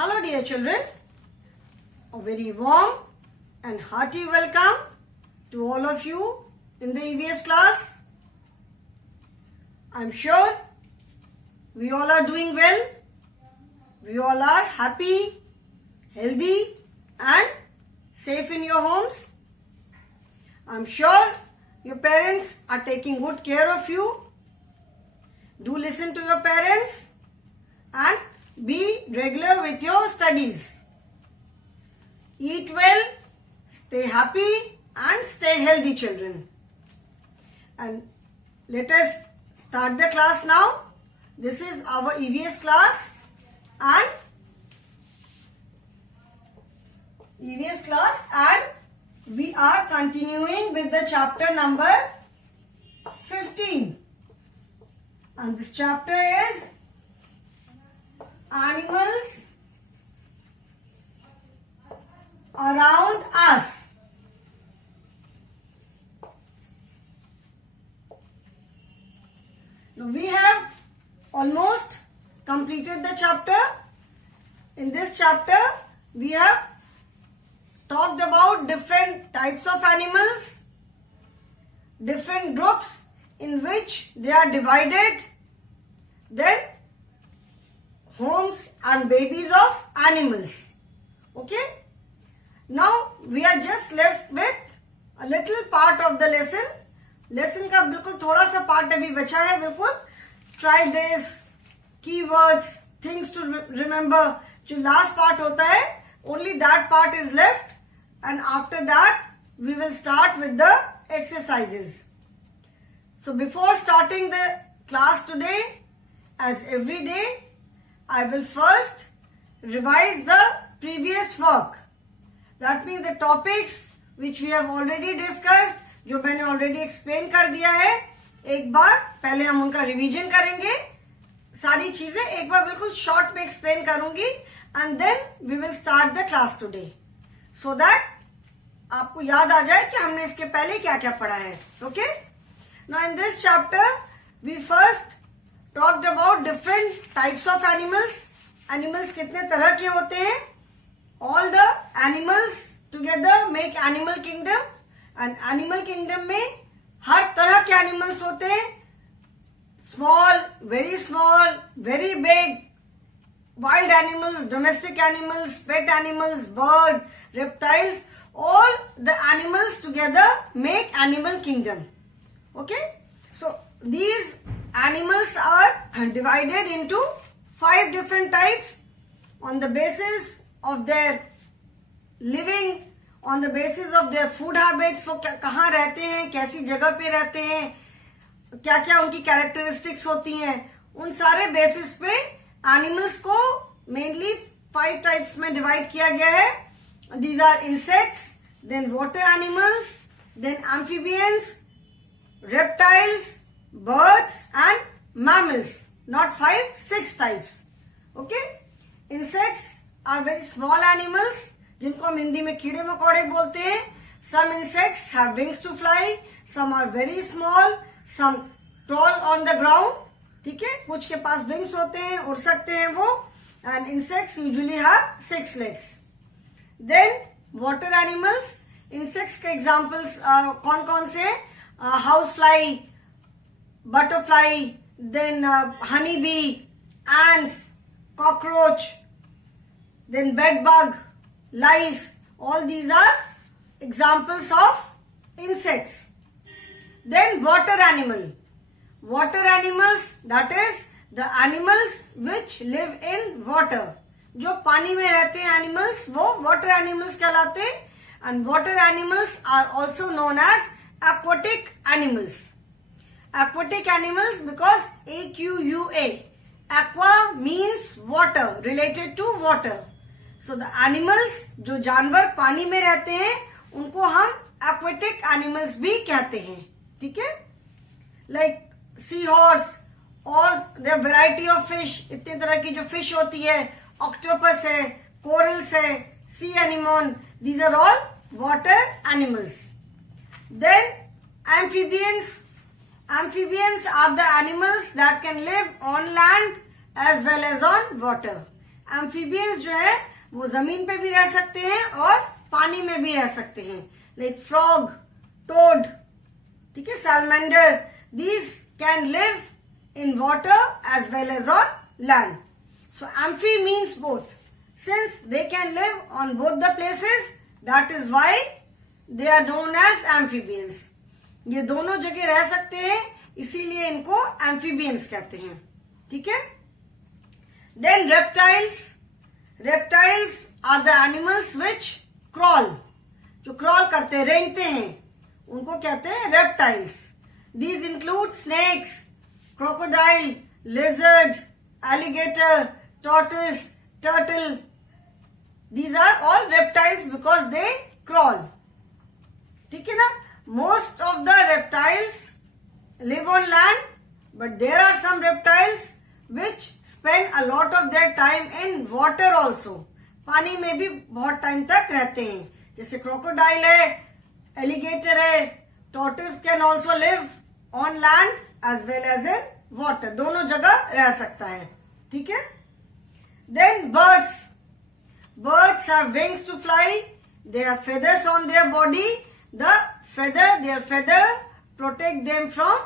Hello dear children, a very warm and hearty welcome to all of you in the EVS class. I'm sure we all are doing well, we all are happy, healthy and safe in your homes. I'm sure your parents are taking good care of you. Do listen to your parents and be regular with your studies. Eat well, stay happy and stay healthy, children. And let us start the class now. This is our EVS class and we are continuing with the chapter number 15. And this chapter is Animals Around Us. Now we have almost completed the chapter. In this chapter, we have talked about different types of animals, different groups in which they are divided, then homes and babies of animals. Okay? Now we are just left with a little part of the lesson. Lesson का बिल्कुल थोड़ा सा part अभी बचा है बिल्कुल. Try this, keywords, things to remember. जो last part होता है, only that part is left, and after that we will start with the exercises. So before starting the class today, as every day, I will first revise the previous work. That means the topics which we have already discussed, जो मैंने already explain कर दिया है, एक बार पहले हम उनका revision करेंगे. सारी चीजें एक बार बिल्कुल short में explain करूंगी and then we will start the class today. So that आपको याद आ जाए कि हमने इसके पहले क्या क्या पढ़ा है. Okay? Now in this chapter, we first talked about different types of animals. Animals कितने तरह के होते हैं. All the animals together make animal kingdom. And animal kingdom में हर तरह के animals होते हैं. Small, very big, wild animals, domestic animals, pet animals, bird, reptiles. All the animals together make animal kingdom. Okay? So these animals are divided into 5 different types on the basis of their living, on the basis of their food habits. वो कहाँ रहते हैं, कैसी जगह पे रहते हैं, क्या क्या उनकी characteristics होती हैं, उन सारे basis पे animals को mainly 5 types में divide किया गया है. These are insects, then water animals, then amphibians, reptiles, birds and mammals. Not 5, 6 types. Okay? Insects are very small animals जिनको हम हिंदी में कीड़े मकोड़े बोलते हैं. Some insects have wings to fly, some are very small, some crawl on the ground. ठीक है, कुछ के पास wings होते हैं, उड़ सकते हैं वो. And insects usually have 6 legs. Then water animals. Insects के examples कौन कौन से हैं? Housefly, butterfly, then honeybee, ants, cockroach, then bedbug, lice. All these are examples of insects. Then water animal. Water animals, that is the animals which live in water. जो पानी में रहते हैं animals, वो water animals कहलाते हैं. And water animals are also known as aquatic animals. Aquatic animals because AQUA. Aqua means water, related to water. So the animals, जो जानवर पानी में रहते हैं, उनको हम aquatic animals भी कहते हैं. ठीक है? Like seahorse, all the variety of fish, इतने तरह की जो fish होती है, octopus है, corals है, sea anemone, these are all water animals. Then amphibians. Amphibians are the animals that can live on land as well as on water. Amphibians जो है वो जमीन पे भी रह सकते हैं और पानी में भी रह सकते हैं, लाइक फ्रॉग, टोड, ठीक है, salamander, these can live in water as well as on land. So amphi means both. Since they can live on both the places, that is why they are known as amphibians. ये दोनों जगह रह सकते हैं, इसीलिए इनको amphibians कहते हैं, ठीक है. Then reptiles. Reptiles are the animals which crawl. जो crawl करते हैं, रेंगते हैं, उनको कहते हैं reptiles. These include snakes, crocodile, lizard, alligator, tortoise, turtle. These are all reptiles because they crawl. ठीक है ना? Most of the reptiles live on land, but there are some reptiles which spend a lot of their time in water also. पानी में भी बहुत time तक रहते हैं, जैसे crocodile है, alligator है, tortoise can also live on land as well as in water. दोनों जगह रह सकता है, ठीक है. Then birds. Birds have wings to fly. They have feathers on their body. Their feather protect them from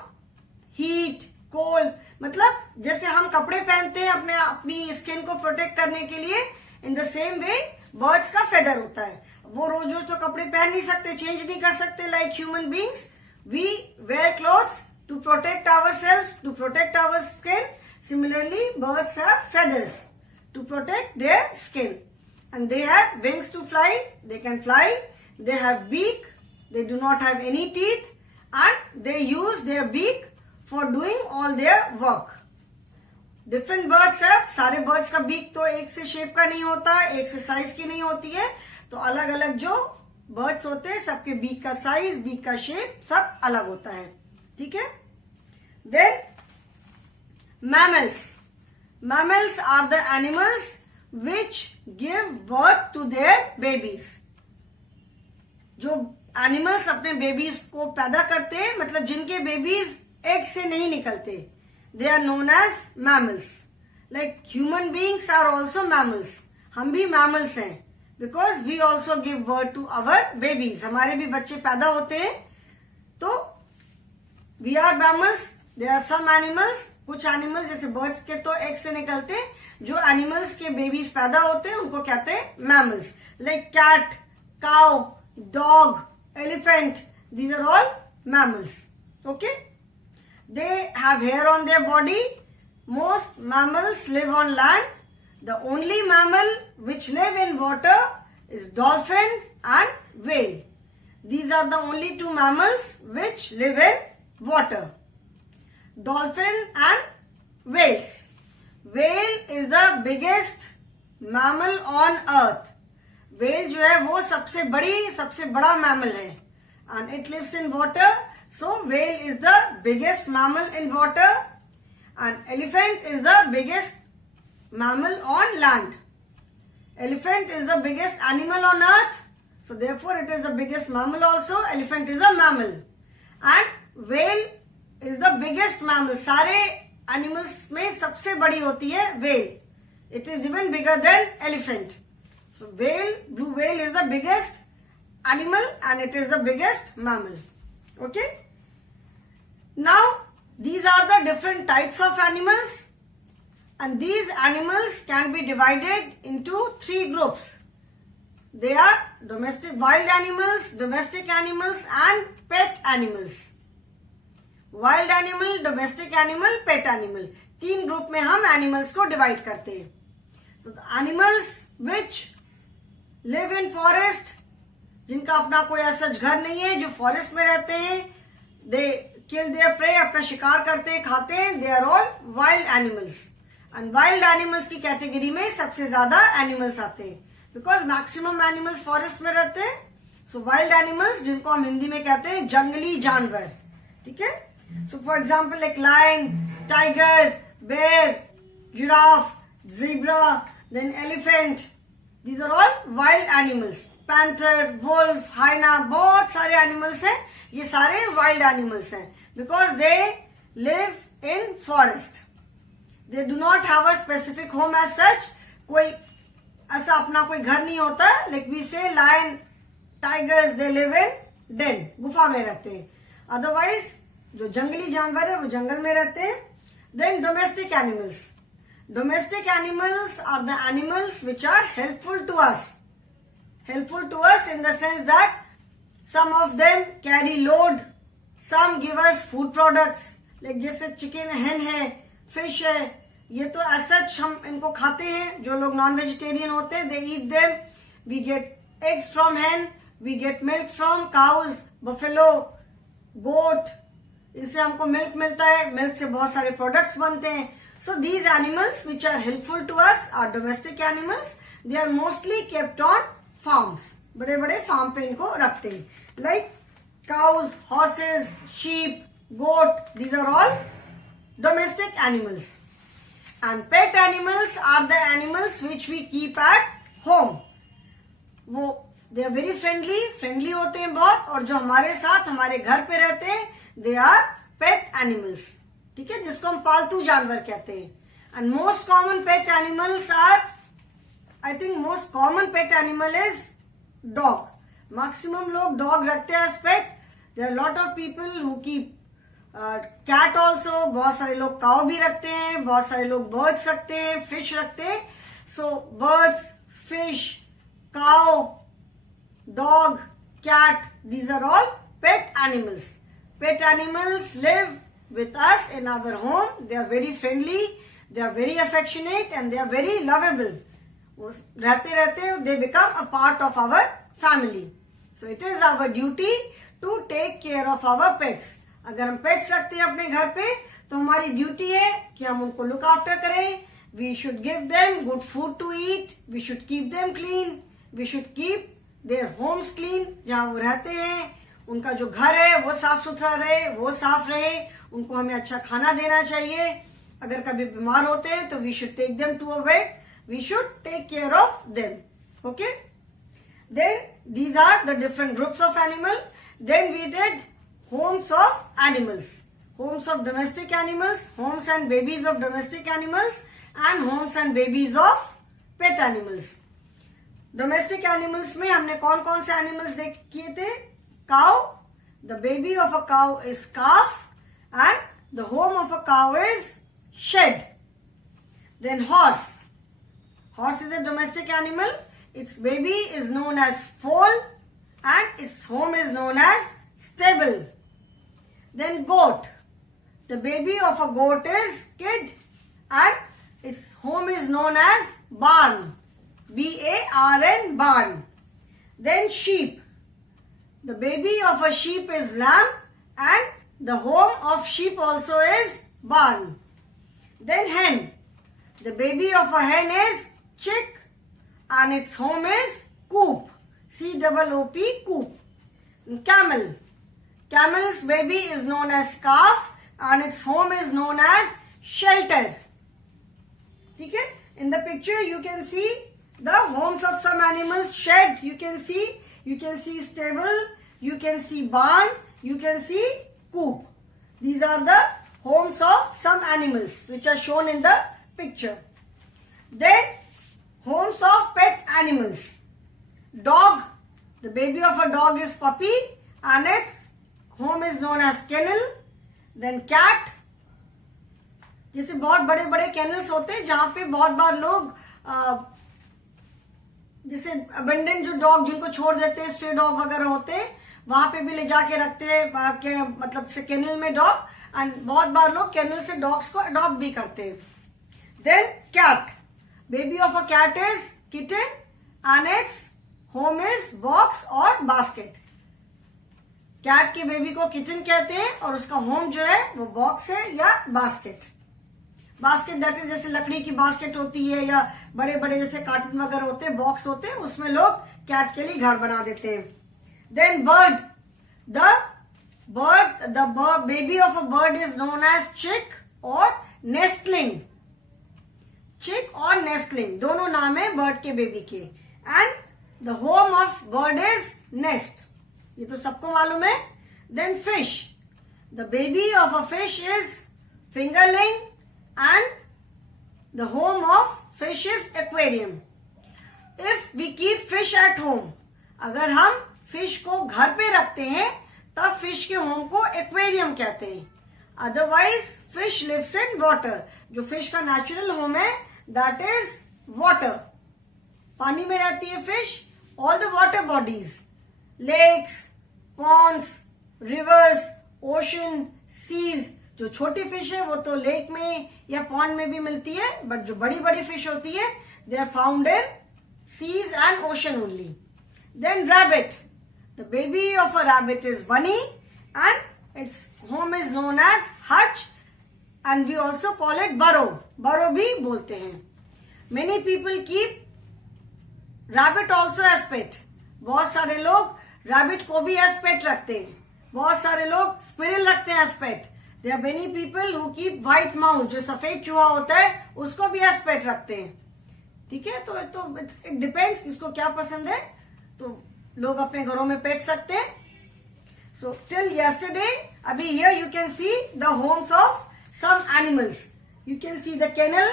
heat, cold. मतलब जैसे हम कपड़े पहनते हैं अपनी स्किन को प्रोटेक्ट करने के लिए, in the same way birds का फेदर होता है. वो रोज रोज तो कपड़े पहन नहीं सकते, चेंज नहीं कर सकते like human beings. We wear clothes to protect ourselves, to protect our skin. Similarly, birds have feathers to protect their skin. And they have wings to fly. They can fly. They have beak. They do not have any teeth. And they use their beak for doing all their work. Different birds have, सारे birds का beak तो एक से shape का नहीं होता, एक से size की नहीं होती है. तो अलग अलग जो birds होते हैं, सबके beak का size, beak का shape सब अलग होता है, ठीक है. Then mammals. Mammals are the animals which give birth to their babies. जो एनिमल्स अपने बेबीज को पैदा करते हैं, मतलब जिनके बेबीज एग से नहीं निकलते, they are known as mammals. Like human beings are also mammals. हम भी mammals हैं, because we also give birth to our babies. हमारे भी बच्चे पैदा होते हैं, तो we are mammals. There are some animals, कुछ एनिमल्स जैसे बर्ड्स के तो एग से निकलते, जो एनिमल्स के बेबीज पैदा होते हैं उनको कहते हैं mammals. Like cat, cow, dog, elephant, these are all mammals. Okay. They have hair on their body. Most mammals live on land. The only mammal which live in water is dolphin and whale. These are the only two mammals which live in water. Dolphin and whales. Whale is the biggest mammal on earth. Whale जो है वो सबसे बड़ा mammal है. And it lives in water. So whale is the biggest mammal in water. And elephant is the biggest mammal on land. Elephant is the biggest animal on earth. So therefore it is the biggest mammal also. Elephant is a mammal. And whale is the biggest mammal. सारे animals में सबसे बड़ी होती है whale. It is even bigger than elephant. So whale, blue whale is the biggest animal and it is the biggest mammal. Okay. Now these are the different types of animals, and these animals can be divided into three groups. They are domestic wild animals, domestic animals and pet animals. Wild animal, domestic animal, pet animal. तीन group में हम animals को divide करते हैं. So the animals which live in forest, जिनका अपना कोई ऐसा घर नहीं है, जो फॉरेस्ट में रहते हैं, they kill their prey, अपना शिकार करते हैं, खाते हैं, they are all wild animals. And wild animals की कैटेगरी में सबसे ज्यादा एनिमल्स आते हैं, बिकॉज मैक्सिमम एनिमल्स फॉरेस्ट में रहते हैं. सो वाइल्ड एनिमल्स, जिनको हम हिंदी में कहते हैं जंगली जानवर. ठीक है. So for example like lion, tiger, bear, giraffe, zebra, then elephant. These are all wild animals. Panther, wolf, hyena, बहुत सारे animals हैं. ये सारे wild animals हैं because they live in forest. They do not have a specific home as such. कोई ऐसा अपना कोई घर नहीं होता, like we say lion tigers they live in den, गुफा में रहते हैं. अदरवाइज जो जंगली जानवर है वो जंगल में रहते हैं. Then domestic animals. Domestic animals are the animals which are helpful to us. Helpful to us in the sense that some of them carry load, some give us food products, like जैसे chicken, hen है, fish है, ये तो as such हम इनको खाते हैं. जो लोग नॉन वेजिटेरियन होते हैं, they eat them. We get eggs from hen, we get milk from cows, buffalo, goat. इनसे हमको मिल्क मिलता है. मिल्क से बहुत सारे प्रोडक्ट्स बनते हैं. So these animals which are helpful to us are domestic animals. They are mostly kept on farms. बड़े बड़े फार्म पे इनको रखते हैं. Like cows, horses, sheep, goat, these are all domestic animals. And pet animals are the animals which we keep at home. वो they are very friendly होते हैं बहुत, और जो हमारे साथ हमारे घर पे रहते हैं दे आर पेट एनिमल्स. ठीक है, जिसको हम पालतू जानवर कहते हैं. And most common pet animals are, I think most common pet animal is dog. Maximum लोग डॉग रखते हैं as pet. There are lot of people who keep cat also. बहुत सारे लोग काउ भी रखते हैं, बहुत सारे लोग बर्ड्स रखते हैं, फिश रखते हैं. So birds, fish, cow, dog, cat, these are all pet animals. Pet animals live with us in our home. They are very friendly, they are very affectionate and they are very lovable. रहते रहते they become a part of our family. So it is our duty to take care of our pets. अगर हम pets रखते हैं अपने घर पे तो हमारी ड्यूटी है कि हम उनको लुक आफ्टर करें. We should give them good food to eat. We should keep them clean. We should keep their homes clean. जहाँ वो रहते हैं उनका जो घर है वो साफ सुथरा रहे, वो साफ रहे. उनको हमें अच्छा खाना देना चाहिए. अगर कभी बीमार होते हैं तो we should take them to a vet. We should take care of them. Okay, then these are the different groups of animal. Then we did homes of animals, homes of domestic animals, homes and babies of domestic animals and homes and babies of pet animals. Domestic animals में हमने कौन कौन से animals किए थे? Cow. The baby of a cow is calf and the home of a cow is shed. Then horse. Horse is a domestic animal. Its baby is known as foal and its home is known as stable. Then goat. The baby of a goat is kid and its home is known as barn. B-A-R-N, barn. Then sheep. The baby of a sheep is lamb and the home of sheep also is barn. Then hen. The baby of a hen is chick and its home is coop. C-O-O-P, coop. Camel. Camel's baby is known as calf and its home is known as shelter. ठीक है? In the picture you can see the homes of some animals. Shed you can see stable, you can see barn, you can see coop. These are the homes of some animals which are shown in the picture. Then homes of pet animals. Dog. The baby of a dog is puppy and its home is known as kennel. Then cat. जैसे बहुत बड़े बड़े canals होते हैं जहां पे बहुत बार लोग जैसे अबेंडेंट जो डॉग जिनको छोड़ देते हैं, स्ट्रे डॉग वगैरह होते हैं, वहां पे भी ले जाके रखते हैं मतलब से केनल में डॉग. एंड बहुत बार लोग केनल से डॉग्स को अडॉप्ट भी करते हैं. Then cat. Baby of a cat is kitten and its home is box और बास्केट. कैट के बेबी को किटन कहते हैं और उसका होम जो है वो बॉक्स है या बास्केट. बास्केट दैट इज जैसे लकड़ी की बास्केट होती है या बड़े बड़े जैसे कार्टून वगैरह होते हैं, बॉक्स होते हैं, उसमें लोग कैट के लिए घर बना देते हैं. Then bird. The baby of a bird is known as chick or nestling. Chick or nestling, दोनों नाम है बर्ड के बेबी के. And the home of bird is nest. ये तो सबको मालूम है. Then fish. The baby of a fish is fingerling and the home of fish is aquarium. If we keep fish at home, अगर हम fish को घर पे रखते हैं तब फिश के होम को एक्वेरियम कहते हैं. Otherwise fish lives in water. जो फिश का नेचुरल होम है दैट इज वाटर. पानी में रहती है fish. All the water bodies, lakes, ponds, rivers, ocean, seas. जो छोटी फिश है वो तो लेक में या पॉन्ड में भी मिलती है, बट जो बड़ी बड़ी फिश होती है they are found in seas and ocean only. Then rabbit. The baby of a rabbit is bunny and its home is known as hutch and we also call it burrow. Burrow भी बोलते हैं. Many people keep rabbit also as pet. बहुत सारे लोग rabbit को भी as पेट रखते हैं. बहुत सारे लोग स्क्विरल रखते हैं as pet. There are many people who keep white mouse, जो सफेद चूहा होता है उसको भी एज पेट रखते हैं. ठीक है, तो इट डिपेंड्स किसको क्या पसंद है. तो लोग अपने घरों में पेट सकते हैं. सो टिल यस्टरडे, अभी here you can see the homes of some animals. You can see the kennel,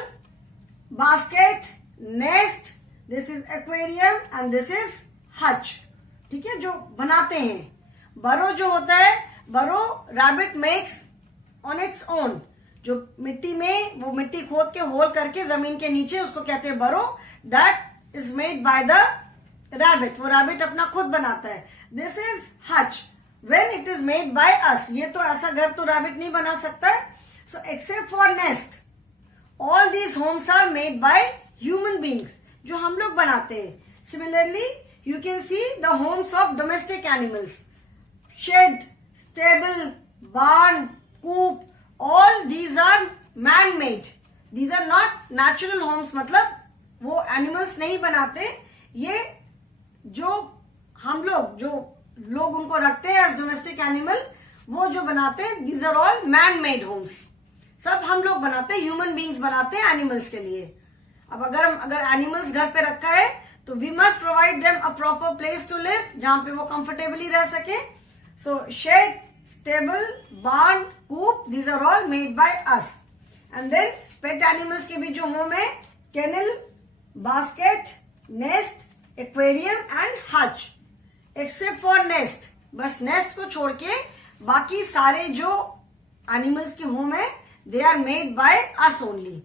basket, nest. This is aquarium and this is hutch. ठीक है, जो बनाते हैं. बरो जो होता है, बरो rabbit makes on its own. जो मिट्टी में वो मिट्टी खोद के होल करके जमीन के नीचे, उसको कहते हैं burrow. That is made by the rabbit. वो रैबिट अपना खुद बनाता है. This is hutch when it is made by us. ये तो ऐसा घर तो रैबिट नहीं बना सकता. So except for nest, all these homes are made by human beings, जो हम लोग बनाते हैं. Similarly you can see the homes of domestic animals. Shed, stable, barn, coop, all these are man-made. These are not natural homes. मतलब वो animals नहीं बनाते. ये जो हम लोग, जो लोग उनको रखते हैं as domestic animal, वो जो बनाते हैं these are all man-made homes. सब हम लोग बनाते हैं, human beings बनाते हैं animals के लिए. अब अगर animals घर पे रखा है तो we must provide them a proper place to live, जहां पे वो कंफर्टेबली रह सके. सो shed, stable, barn, coop, these are all made by us. And then pet animals के भी जो होम है, kennel, basket, nest, aquarium and hutch. Except for nest, बस नेस्ट को छोड़ के बाकी सारे जो एनिमल्स के होम है they are made by us only.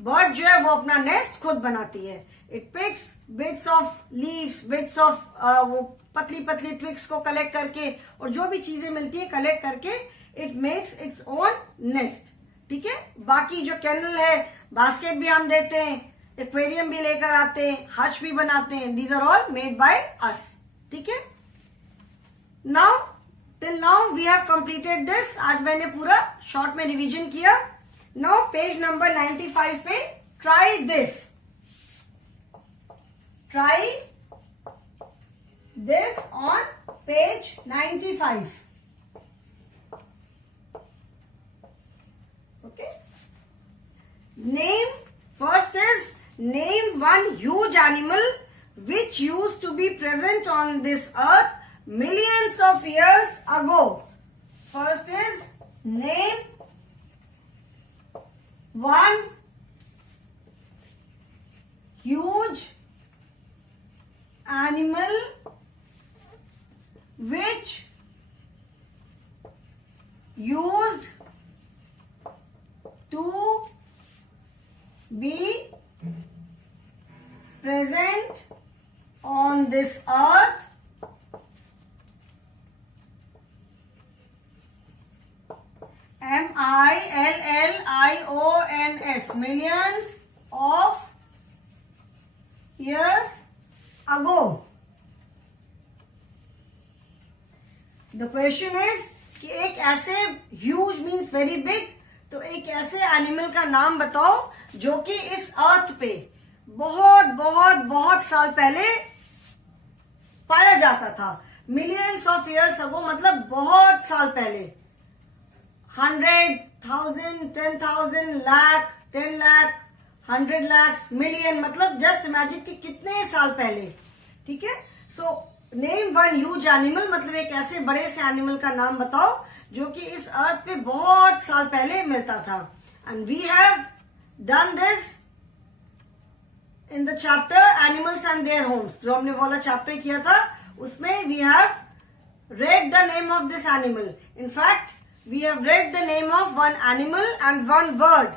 Bird जो है वो अपना नेस्ट खुद बनाती है. It picks bits of leaves, bits of वो पतली पतली ट्विक्स को कलेक्ट करके, और जो भी चीजें मिलती है कलेक्ट करके it makes its own nest. ठीक है, बाकी जो कैनल है, बास्केट भी हम देते हैं, एक्वेरियम भी लेकर आते हैं, हच भी बनाते हैं. These are all made by us. ठीक है, now till now we have completed this. आज मैंने पूरा शॉर्ट में रिवीजन किया. नाउ पेज नंबर 95 पे try this. Try this on page 95. Okay. First is name one huge animal which used to be present on this earth millions of years ago. First is name one huge animal which used to be present on this earth millions, millions of years ago. The question is कि एक ऐसे huge means very big, तो एक ऐसे animal का नाम बताओ जो कि इस अर्थ पे बहुत बहुत बहुत साल पहले पाया जाता था. मिलियंस ऑफ इयर्स अगो मतलब बहुत साल पहले. 100,000, 10,000, लाख, 10 लाख, 100 लाख, मिलियन, मतलब जस्ट इमेजिन कि कितने साल पहले. ठीक है. So name one huge animal मतलब एक ऐसे बड़े से एनिमल का नाम बताओ जो कि इस अर्थ पे बहुत साल पहले मिलता था. And we have done this in the chapter Animals and Their Homes, जो हमने वाला chapter किया था, उसमें we have read the name of this animal. In fact, we have read the name of one animal and one bird,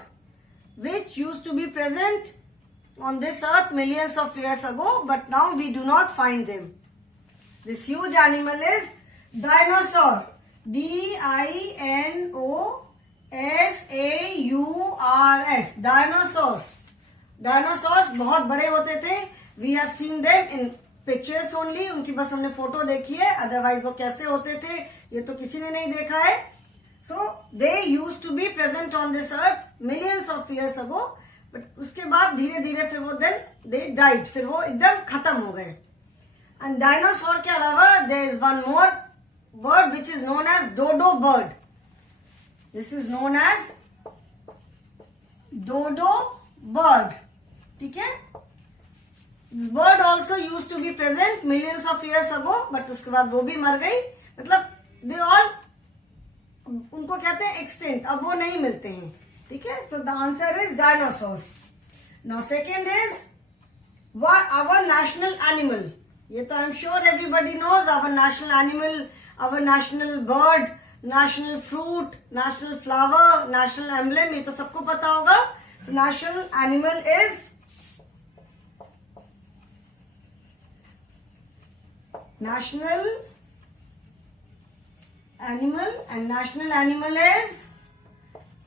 which used to be present on this earth millions of years ago, but now we do not find them. This huge animal is dinosaur. D-I-N-O-S-A-U-R-S. Dinosaurs. Dinosaurs बहुत बड़े होते थे. We have seen them in pictures only. उनकी बस हमने photo देखी है. Otherwise वो कैसे होते थे ये तो किसी ने नहीं देखा है. So they used to be present on this earth millions of years ago. But उसके बाद धीरे धीरे फिर वो then they died. फिर वो एकदम खत्म हो गए. And dinosaur के अलावा there is one more bird which is known as dodo bird. This is known as dodo bird. ठीक है? This bird also used to be present millions of years ago, but उसके बाद वो भी मर गई. मतलब they all उनको कहते हैं extinct. अब वो नहीं मिलते हैं. ठीक है? So the answer is dinosaurs. Now second is what our national animal. ये तो I'm sure everybody knows our national animal, our national bird, national fruit, national flower, national emblem. ये तो सबको पता होगा. So national animal is national animal, and national animal is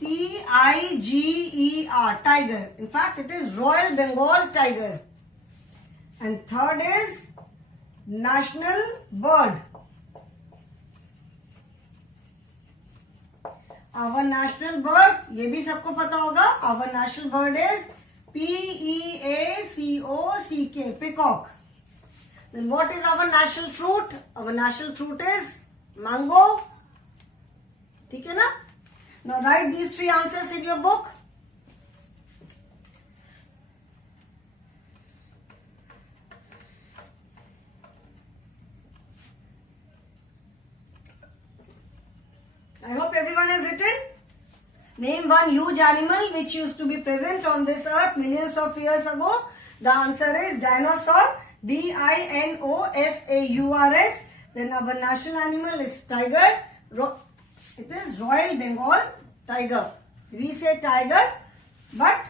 Tiger, tiger. In fact, it is Royal Bengal tiger. And third is national bird. Our national bird, ये भी सबको पता होगा. Our national bird is P-E-A-C-O-C-K, peacock. Then what is our national fruit? Our national fruit is mango. ठीक है ना? Now write these three answers in your book. I hope everyone has written. Name one huge animal which used to be present on this earth millions of years ago. The answer is dinosaur. D-I-N-O-S-A-U-R-S. Then our national animal is tiger. It is Royal Bengal tiger. We say tiger, but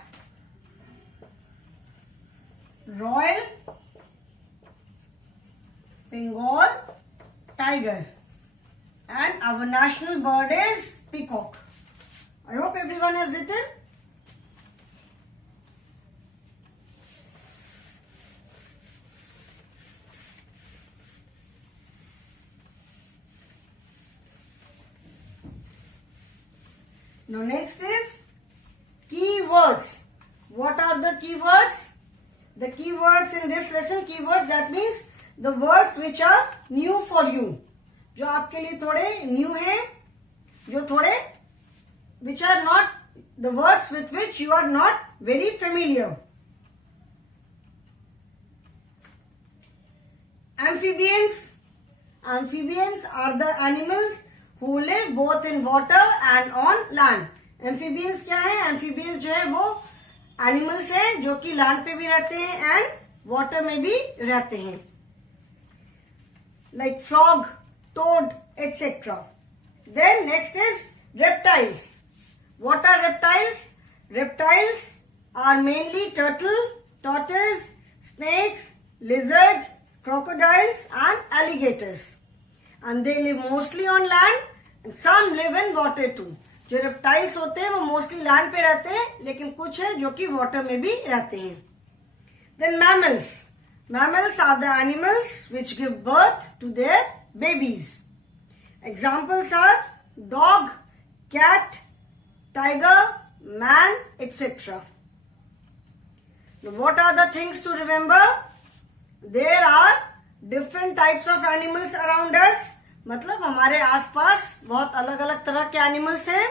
Royal Bengal tiger. And our national bird is peacock. I hope everyone has written. Now next is keywords. What are the keywords? The keywords in this lesson, keywords, that means the words which are new for you. जो आपके लिए थोड़े new हैं, जो थोड़े which are not the words with which you are not very familiar. Amphibians. Amphibians are the animals who live both in water and on land. Amphibians क्या है? Amphibians जो है वो animals हैं जो कि land पे भी रहते हैं and water में भी रहते हैं. Like frog, toad, etc. Then next is reptiles. What are reptiles? Reptiles are mainly turtle, tortoise, snakes, lizard, crocodiles and alligators. And they live mostly on land and some live in water too. जो reptiles होते हैं वो mostly land पे रहते हैं, लेकिन कुछ है जो कि water में भी रहते हैं. Then mammals. Mammals are the animals which give birth to their babies. Examples are dog, cat, tiger, man, etc. Now, what are the things to remember? There are different types of animals around us. मतलब हमारे आसपास बहुत अलग अलग तरह के animals हैं.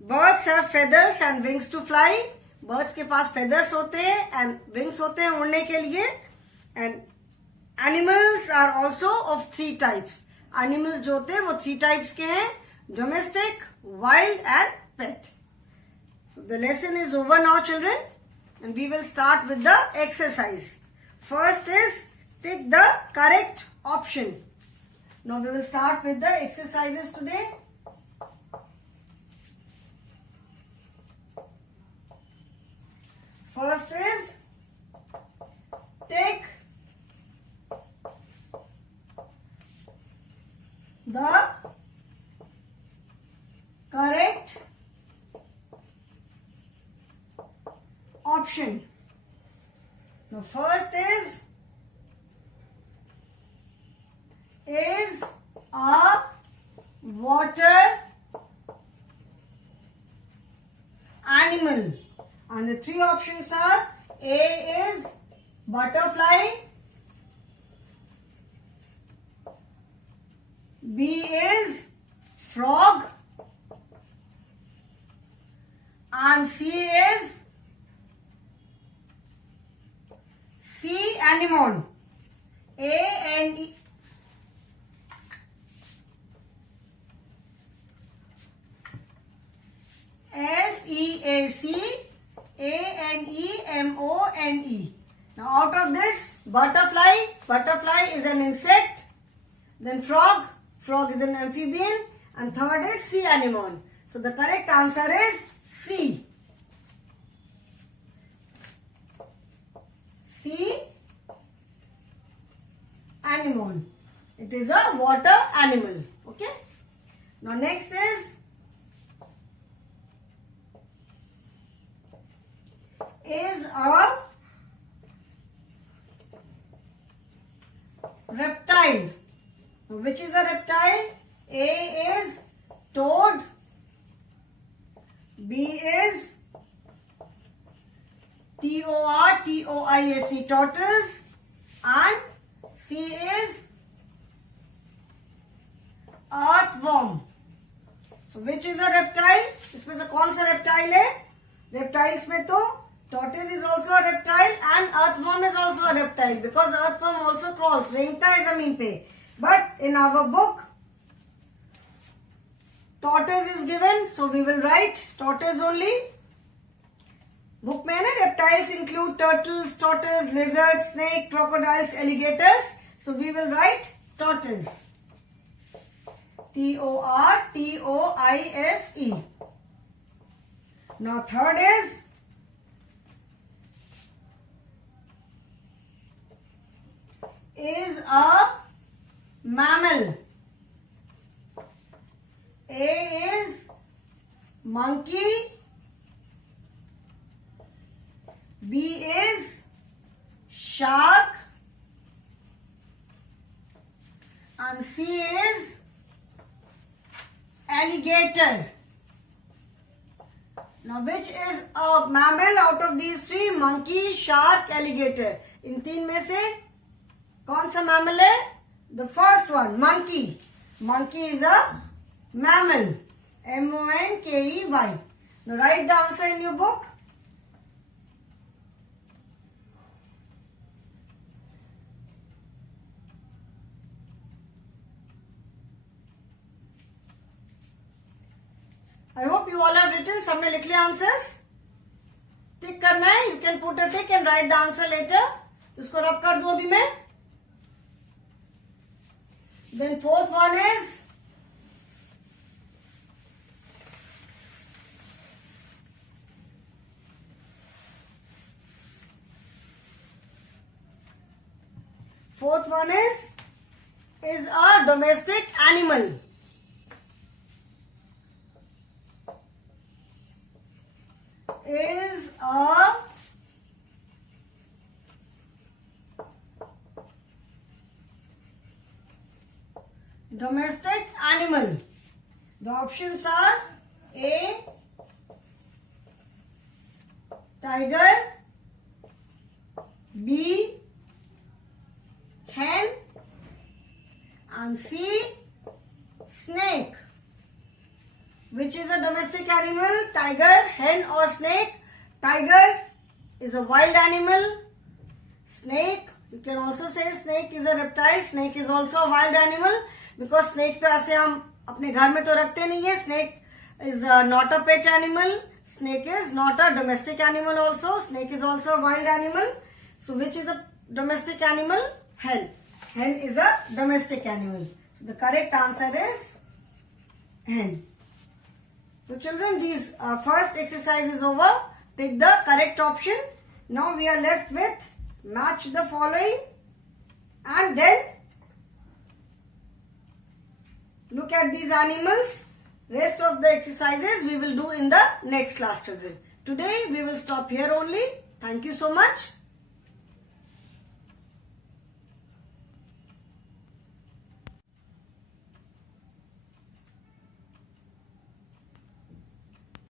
Birds have feathers and wings to fly. Birds के पास feathers होते हैं and wings होते हैं उड़ने के लिए. And animals are also of three types. Animals जो होते हैं वो three types के हैं: domestic, wild and pet. So the lesson is over now, children. and we will start with the exercise. First is take the correct option. Now we will start with the exercises today. First is take the correct option. Now first is a water animal, and the three options are A is butterfly, B is frog, and C is sea anemone. A-N-E S-E-A-C A-N-E-M-O-N-E. Now out of this, butterfly is an insect, then frog is an amphibian, and third is sea anemone. So the correct answer is C. Sea anemone. It is a water animal. Okay. Now next is a reptile. Which is a reptile? A is toad, B is T-O-R-T-O-I-S-E, tortoise, and C is earthworm. So which is a reptile? इसमें से कौन सा reptile है? Reptiles में तो tortoise is also a reptile and earthworm is also a reptile, because earthworm also crawls, रेंगता है जमीन पे. But in our book, tortoise is given, so we will write tortoise only. Book में है ना, reptiles include turtles, tortoise, lizards, snake, crocodiles, alligators. So we will write tortoise. T-O-R-T-O-I-S-E. Now third is a mammal. A is monkey, B is shark, and C is alligator. Now which is a mammal out of these three? Monkey, shark, alligator. इन तीन में से कौन सा mammal है? The first one, monkey. Monkey is a mammal. M-O-N-K-E-Y. Now write the answer in your book. I hope you all have written. सबने लिख लिया answers? टिक करना है. You can put a tick and write the answer later. तो इसको रब कर दो अभी मैं. Then fourth one is a domestic animal. Is a domestic animal. The options are A, tiger, B, hen, and C, snake. Which is a domestic animal? Tiger, hen or snake? Tiger is a wild animal. Snake, you can also say snake is a reptile. Snake is also a wild animal, because snake तो ऐसे हम अपने घर में तो रखते नहीं है. Snake is not a pet animal. Snake is not a domestic animal also. Snake is also a wild animal. So which is a domestic animal? Hen. Hen is a domestic animal. So the correct answer is hen. So children, these first exercise is over. Take the correct option. Now we are left with match the following and then look at these animals. Rest of the exercises we will do in the next class children. Today we will stop here only. Thank you so much.